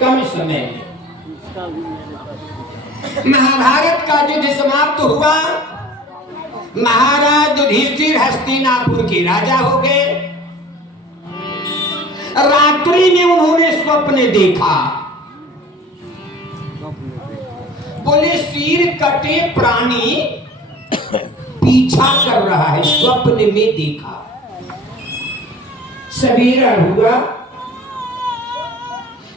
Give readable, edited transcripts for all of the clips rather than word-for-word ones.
कम समय में। महाभारत का युद्ध समाप्त हुआ। महाराज युधिष्ठिर हस्तिनापुर के राजा हो गए। रात्रि में उन्होंने स्वप्न देखा। बोले सिर कटे प्राणी पीछा कर रहा है, स्वप्न में देखा। सवेरा हुआ,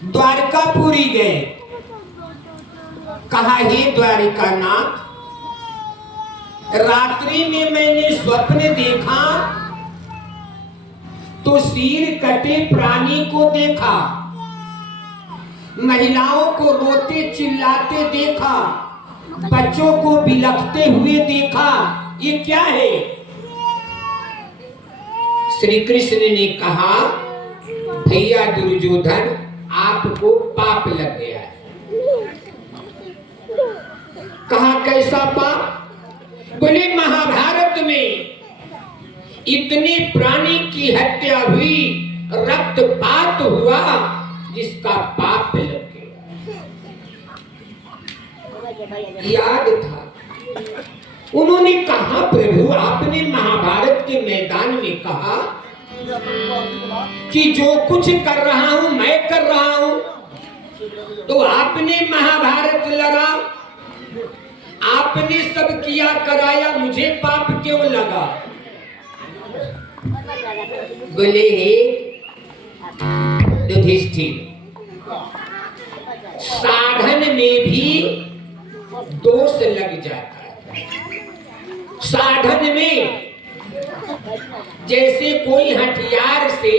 द्वारकापुरी गए। कहा हे द्वारिकानाथ, रात्रि में मैंने स्वप्न देखा तो सिर कटे प्राणी को देखा, महिलाओं को रोते चिल्लाते देखा, बच्चों को बिलखते हुए देखा। ये क्या है? श्री कृष्ण ने कहा भैया दुर्योधन, आपको पाप लग गया है। कहा कैसा पाप? बोले महाभारत में इतने प्राणी की हत्या हुई, रक्तपात हुआ, जिसका पाप लग गया। याद था। उन्होंने कहा प्रभु आपने महाभारत के मैदान में कहा कि जो कुछ कर रहा हूं मैं कर रहा हूं, तो आपने महाभारत लड़ा, आपने सब किया कराया, मुझे पाप क्यों लगा? बोले हे युधिष्ठिर, साधन में भी दोष लग जाता है। साधन में जैसे कोई हथियार से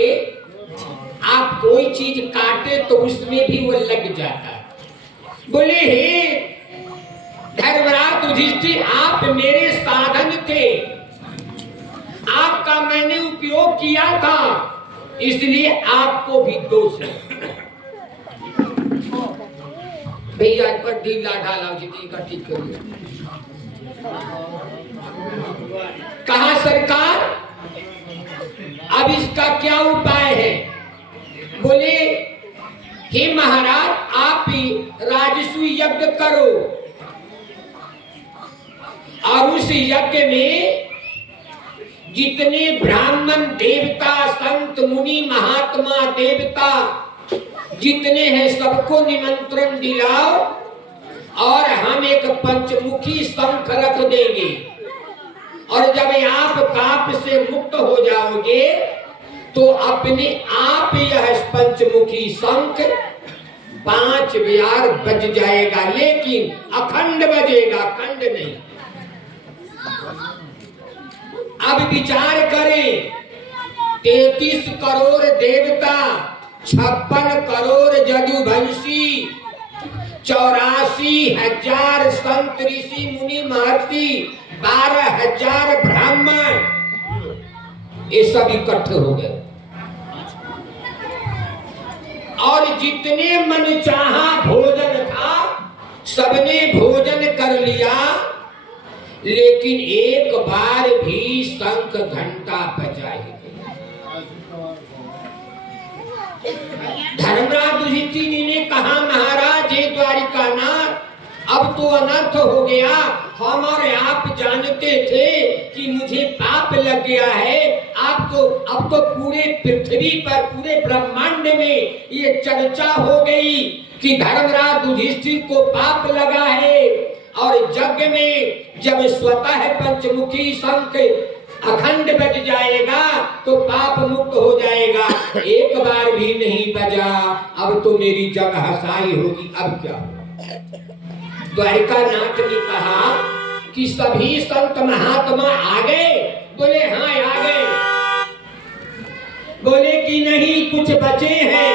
आप कोई चीज काटे तो उसमें भी वो लग जाता है। बोले हे धर्मराज युधिष्ठिर, आप मेरे साधन थे, आपका मैंने उपयोग किया था, इसलिए आपको भी दोष है। भैया पर ढीला ढाला जितनी का ठीक करिए। कहा सरकार अब इसका क्या उपाय है? बोले हे महाराज, आप ही राजसूय यज्ञ करो और उस यज्ञ में जितने ब्राह्मण देवता संत मुनि महात्मा देवता जितने हैं सबको निमंत्रण दिलाओ और हम एक पंचमुखी शंख रख देंगे, और जब आप पाप से मुक्त हो जाओगे तो अपने आप यह पंचमुखी शंख 5 बार बज जाएगा, लेकिन अखंड बजेगा, खंड नहीं। अब विचार करें, 33 करोड़ देवता, 56 करोड़ जदुवंशी, 84,000 संत ऋषि मुनि महर्षि, 12,000 ब्राह्मण, ये सब इकट्ठे हो गए और जितने मन चाहा भोजन था सबने भोजन कर लिया, लेकिन एक बार भी शंख घंटा बजाए। धर्मराज युधिष्ठिर जी ने कहा महाराज हे द्वारिकानाथ, अब तो अनर्थ हो गया। हम और आप जानते थे कि मुझे पाप लग गया है। अब तो पूरे पृथ्वी पर, पूरे ब्रह्मांड में ये चर्चा हो गई कि धर्मराज युधिष्ठिर को पाप लगा है, और यज्ञ में जब स्वतः पंचमुखी शंख अखंड बज जाएगा तो पाप मुक्त हो जाएगा। एक बार भी नहीं बजा, अब तो मेरी जग हसाई होगी। अब क्या? द्वारिकानाथ ने कहा कि सभी संत महात्मा आ गए? बोले हाँ आ गए। बोले कि नहीं कुछ बचे हैं?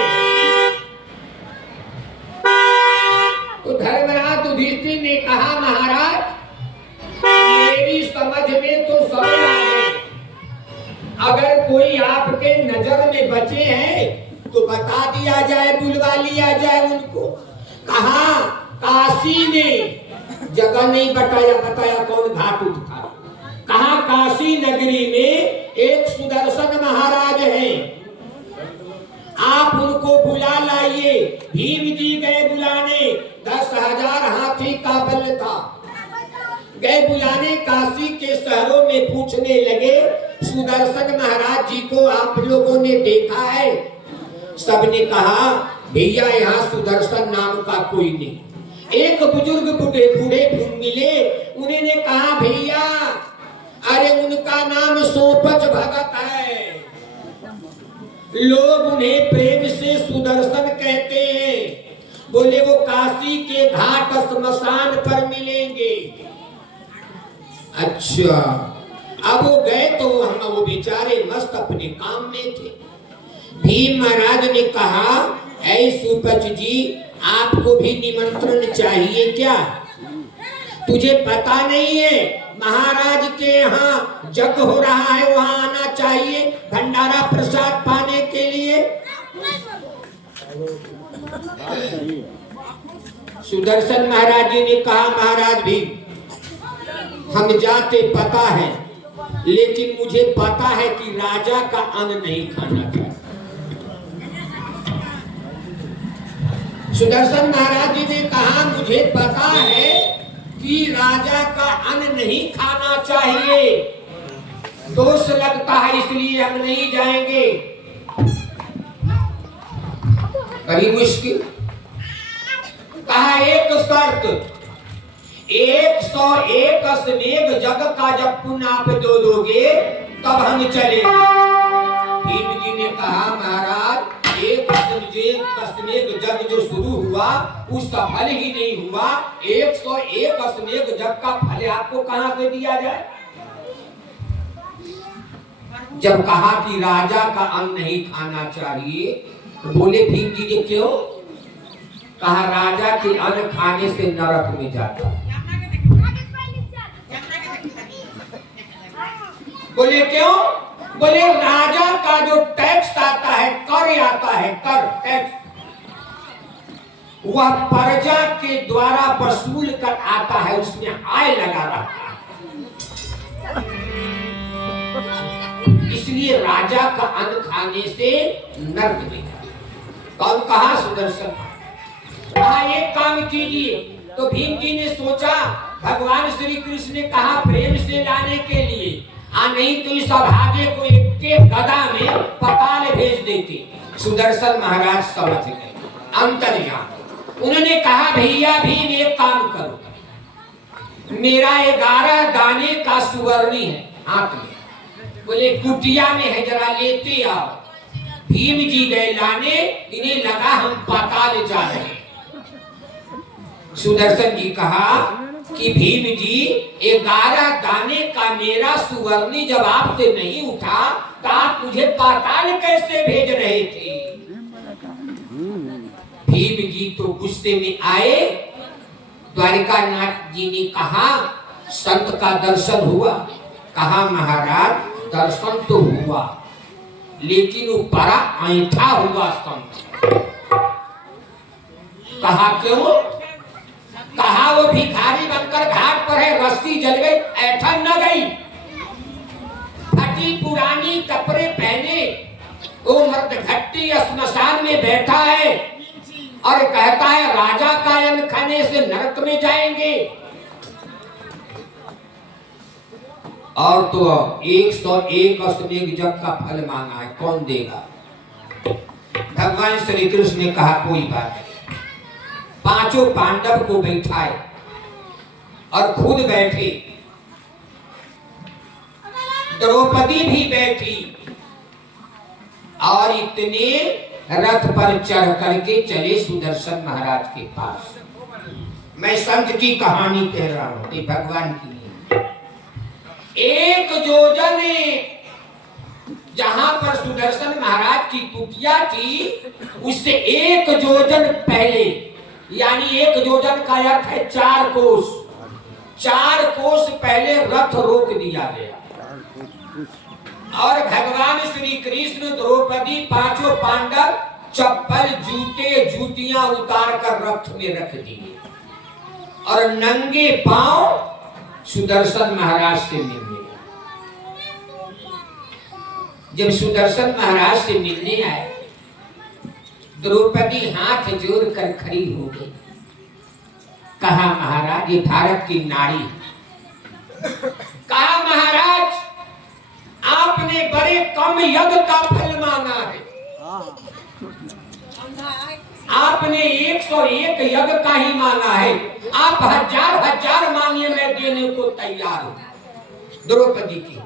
तो धर्मराज युधिष्ठिर ने कहा महाराज मेरी समझ में तो सब आ गए, अगर कोई आपके नजर में बचे हैं तो बता दिया जाए, बुलवा लिया जाए उनको। कहा काशी में जगह नहीं बताया कौन घाट उठा। कहा काशी नगरी में एक सुदर्शन महाराज हैं, आप उनको बुला लाइए। भीम जी गए बुलाने काशी के शहरों में, पूछने लगे सुदर्शन महाराज जी को आप लोगों ने देखा है? सबने कहा भैया यहाँ सुदर्शन नाम का कोई नहीं। एक बुजुर्ग बूढ़े मिले, उन्होंने कहा भैया अरे उनका नाम सोपच भगत है, लोग उन्हें प्रेम से सुदर्शन कहते हैं। बोले वो काशी के घाट श्मशान पर मिलेंगे। अच्छा, अब वो गए तो हम वो बेचारे मस्त अपने काम में थे। भीम महाराज ने कहा ऐ सुपच जी, आपको भी निमंत्रण चाहिए क्या? तुझे पता नहीं है महाराज के यहाँ जग हो रहा है, वहां आना चाहिए भंडारा प्रसाद पाने के लिए। सुदर्शन महाराज जी ने कहा महाराज भी हम जाते पता है, लेकिन मुझे पता है कि राजा का अन्न नहीं खाना चाहिए। सुदर्शन महाराज जी ने कहा मुझे पता है कि राजा का अन्न नहीं खाना चाहिए, दोष लगता है इसलिए हम नहीं जाएंगे। बड़ी मुश्किल। कहा एक शर्त, 101 अश्वमेध जग का जब पुण्य आप दोगे तब हम चले। भीम जी ने कहा महाराज 1 अश्वमेध जग जो शुरू हुआ वो सफल ही नहीं हुआ, 101 अश्वमेध जग का फल आपको कहां से दिया जाए? जब कहा कि राजा का अन्न नहीं खाना चाहिए तो बोले भीम जी ने क्यों? कहा राजा के अन्न खाने से नरक में जाता। बोले क्यों? बोले राजा का जो टैक्स आता है, कर आता है, कर टैक्स, वह प्रजा के द्वारा वसूल कर आता है, उसमें आय लगा रहता है, इसलिए राजा का अन्न खाने से नरक में जाता। कौन कहा? सुदर्शन। कहा एक काम कीजिए। तो भीम जी ने सोचा भगवान श्री कृष्ण ने कहा प्रेम से लाने के लिए, नहीं तो इस अभागे को एक गदा में पताल भेज देते। सुदर्शन महाराज समझ गए, अंतर्यामी। उन्होंने कहा भैया भीम एक काम करो, मेरा 11 दाने का सुवर्णी है हाथ में, बोले कुटिया में है जरा लेते आओ। भीम जी गए लाने, इन्हें लगा हम पाताल जा रहे हैं। सुदर्शन जी कहा कि भीम जी 11 दाने का मेरा सुवर्णी जब आपसे नहीं उठा तो आप मुझे पाताल कैसे भेज रहे थे? भीम जी तो गुस्से में आए। द्वारिकानाथ जी ने कहा संत का दर्शन हुआ? कहा महाराज दर्शन तो हुआ, लेकिन वो बड़ा ऐंठा हुआ संत। कहा क्यों? कहा वो भिखारी बनकर घाट पर है, रस्सी जल गई, ऐठन न गई। फटी पुरानी कपड़े पहने वो मर्द घट्टी श्मशान में बैठा है और कहता है राजा का अन्न खाने से नरक में जाएंगे। और तो 101 अश्वमेध जग का फल मांगा है, कौन देगा? भगवान श्री कृष्ण ने कहा कोई बात नहीं। पांचों पांडव को बैठाए और खुद बैठे, द्रौपदी भी बैठी और इतने रथ पर चढ़ करके चले सुदर्शन महाराज के पास। मैं संत की कहानी कह रहा हूं, ये भगवान की नहीं। एक योजन जहां पर सुदर्शन महाराज की कुटिया थी, उससे 1 योजन पहले, यानी 1 योजन का अर्थ है 4 कोस, 4 कोस पहले रथ रोक दिया गया और भगवान श्री कृष्ण, द्रौपदी, पांचों पांडव चप्पल जूते जूतियां उतार कर रथ में रख दिए और नंगे पांव सुदर्शन महाराज से मिलने। जब सुदर्शन महाराज से मिलने आए, द्रौपदी हाथ जोड़कर खड़ी हो गई। कहा महाराज ये भारत की नारी, कहा महाराज आपने बड़े कम यज्ञ का फल मांगा है, आपने 101 यज्ञ का ही मांगा है, आप हजार हजार मांगिए मैं देने को तैयार हूं। द्रौपदी की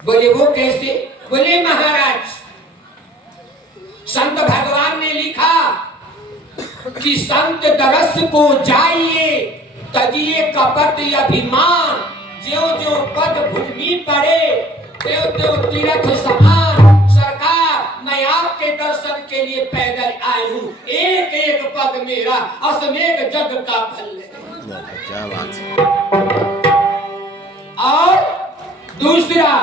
बोले वो कैसे? बोले महाराज संत भगवान ने लिखा कि संत दरस को जाइए तजिए कपट अभिमान, ज्यो ज्यो पद भूमि पड़े त्यों त्यों तीर्थ समान। सरकार मैं आपके दर्शन के लिए पैदल आई हूँ, एक एक पद मेरा असमेघ जग का फल है। क्या बात। और दूसरा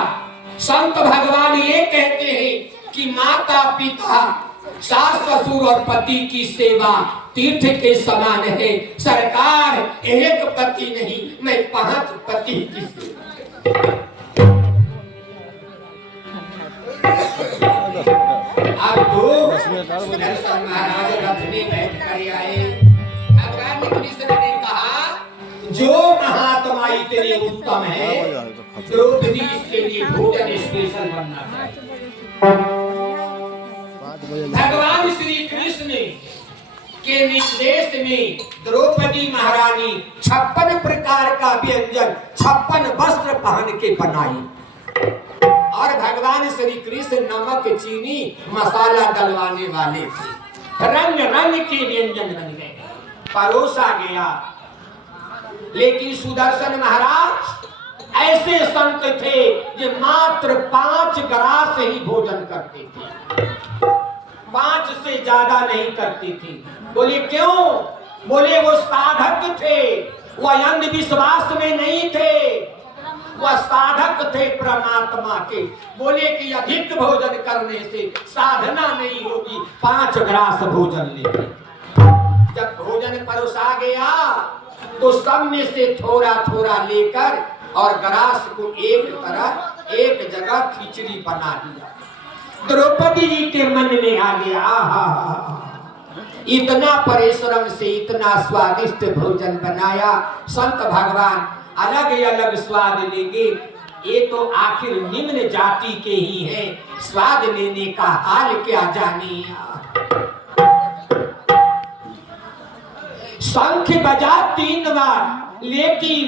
संत भगवान ये कहते हैं कि माता पिता सास ससुर और पति की सेवा तीर्थ के समान है। सरकार एक पति नहीं मैं 5 पति की सेवा। अब तो महाराज रथ में बैठ कर आए। भगवान कृष्ण ने कहा जो महात्मा इतने उत्तम है द्रौपदी इसके लिए भोजन स्पेशल बनना चाहिए। भगवान श्री कृष्ण के निर्देश में द्रौपदी महारानी 56 प्रकार का व्यंजन 56 वस्त्र पहन के बनाई और भगवान श्री कृष्ण नमक चीनी मसाला डलवाने वाले थे। रंग रंग के व्यंजन बन गए, परोसा गया। लेकिन सुदर्शन महाराज ऐसे संत थे जो मात्र 5 ग्रास ही भोजन करते थे, 5 से ज्यादा नहीं करते थे। बोले क्यों? बोले वो साधक थे, वो अंधविश्वास में नहीं थे, वह साधक थे परमात्मा के। बोले कि अधिक भोजन करने से साधना नहीं होगी, 5 ग्रास भोजन लेते। जब भोजन परोसा गया तो सब में से थोड़ा थोड़ा लेकर और ग्रास को एक तरह एक जगह खिचड़ी बना दिया। द्रौपदी जी के मन में आ गया इतना परिश्रम से इतना स्वादिष्ट भोजन बनाया, संत भगवान अलग अलग स्वाद लेंगे, ये तो आखिर निम्न जाति के ही हैं, स्वाद लेने का हाल क्या जाने। शंख बजा 3 बार लेकिन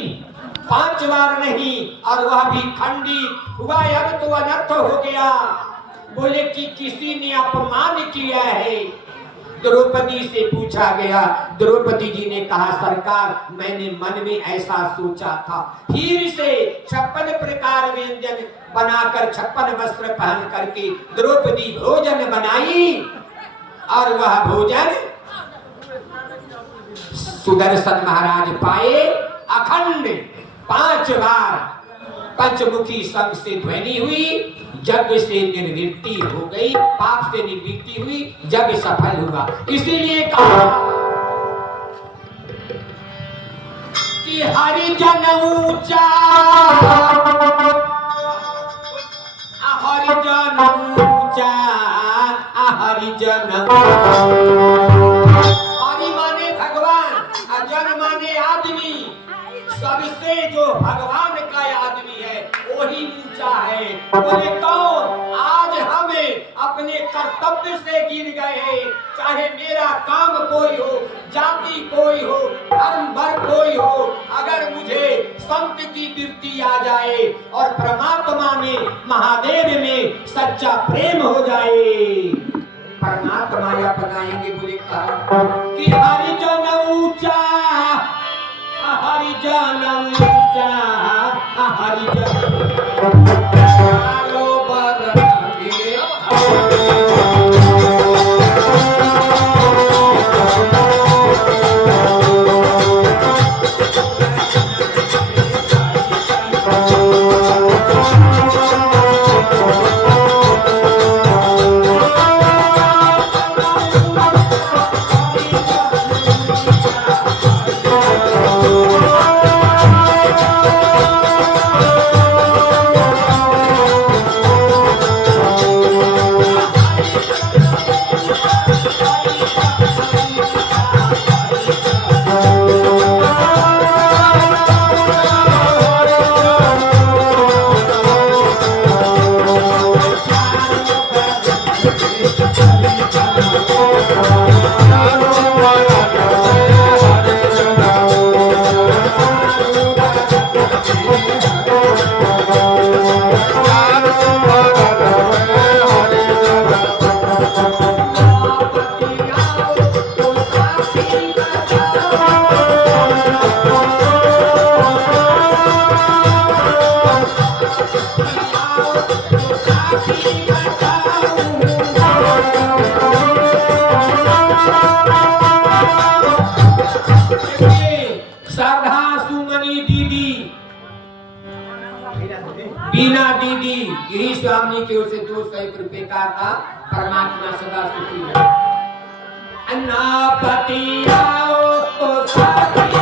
5 बार नहीं, और वह भी खंडित हुआ। अब तो अनर्थ हो गया। बोले कि किसी ने अपमान किया है। द्रौपदी से पूछा गया, द्रौपदी जी ने कहा सरकार मैंने मन में ऐसा सोचा था। फिर से 56 प्रकार व्यंजन बनाकर 56 वस्त्र पहन करके द्रौपदी भोजन बनाई और वह भोजन सुदर्शन महाराज पाए। अखंड 5 बार पंचमुखी शंख से ध्वनि हुई, यज्ञ से निर्वृत्ति हो गई, पाप से निवृत्ति हुई, यज्ञ सफल हुआ। इसीलिए कहा कि हरिजन ऊंचा, हरिजन ऊंचा, हरिजन हरि माने भगवान, जन माने आदमी। सबसे जो भगवान का आदमी है वही ऊंचा है। बोले कौन? आज हमें अपने कर्तव्य से गिर गए हैं, चाहे मेरा काम कोई हो, जाति कोई हो, धर्म भर कोई हो, अगर मुझे संत की वृत्ति आ जाए और परमात्मा में महादेव में सच्चा प्रेम हो जाए, परमात्मा अपनाएंगे। बोले कि हरिजन ऊंचा, हरिजन ऊंचा, हरिजन श्रद्धा सुमनी दीदी, बीना दीदी, गिरी स्वामी की ओर से 201 रुपए का था। परमात्मा सदा सुखी है। अन्ना पति आओ तो साथी